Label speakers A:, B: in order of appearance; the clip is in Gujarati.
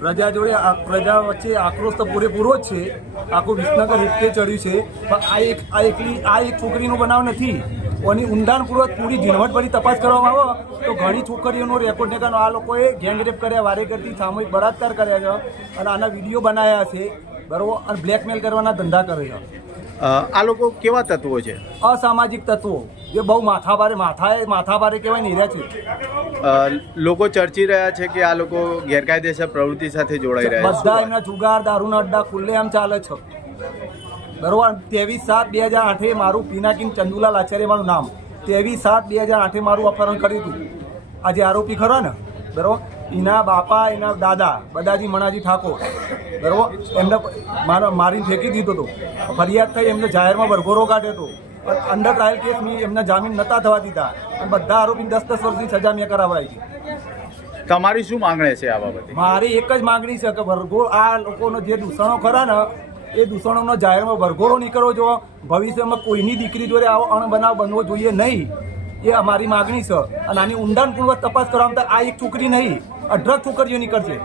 A: પ્રજા જોડે પ્રજા વચ્ચે આક્રોશ તો પૂરેપૂરો જ છે. આખું વિસનગર હિટકે ચડ્યું છે. પણ આ એક આ એકલી આ એક છોકરીનો બનાવ નથી. ઓની ઊંડાણપૂર્વક પૂરી ઝીણવટભરી તપાસ કરવામાં આવે તો ઘણી છોકરીઓનો રેકોર્ડ નીકળ્યો આ લોકોએ ગેંગરેપ કર્યા વારે કરતી સામૂહિક બળાત્કાર કર્યા છે. અને આના વીડિયો બનાવ્યા છે. બરાબર? અને બ્લેકમેલ કરવાના ધંધા કરે છે.
B: અ, આ લોકો કેવા તત્વો છે?
A: અસામાજિક તત્વો જે બહુ માથાભારે માથાએ માથાભારે કહેવાય ને રહ્યા છે.
B: લોકો ચર્ચી રહ્યા છે કે આ લોકો ગેરકાયદેસર પ્રવૃત્તિ સાથે જોડાઈ રહ્યા
A: બધા એમના જુગાર દારૂના અડ્ડા ખુલ્લેઆમ ચાલે છે. બરોબર ત્રેવીસ સાત બે હજાર આઠે મારું પિનાકીન ચંદુલાલ આચાર્ય મારું નામ. ત્રેવીસ સાત બે હજાર આઠે મારું અપહરણ કર્યું હતું. આજે આરોપી ખરો ને? બરોબર? એના બાપા એના દાદા બદાજી મણાજી ઠાકોર. બરાબર? એમને મારા મારીને ફેંકી દીધો હતો. ફરિયાદ થઈ એમને જાહેરમાં વરઘોરો કાઢ્યો હતો. પણ અંડર ટ્રાયલ કેસ મેં એમને જામીન નતા થવા દીધા. અને બધા આરોપીને દસ દસ વર્ષની સજા મેં કરાવડાવી હતી
B: તમારી શું માંગણી છે આ બાબતે?
A: મારી એક જ માંગણી છે કે વરઘોળ આ લોકોનો જે દૂષણો ખરા ને એ દૂષણોનો જાહેરમાં વરઘોડો નીકળવો જો ભવિષ્યમાં કોઈની દીકરી જોડે આવો અણબનાવ બનવો જોઈએ નહીં. એ અમારી માગણી છે. અને આની ઊંડાણપૂર્વક તપાસ કરવામાં તો આ એક છોકરી નહીં. અઢળક છોકરીઓ નીકળશે.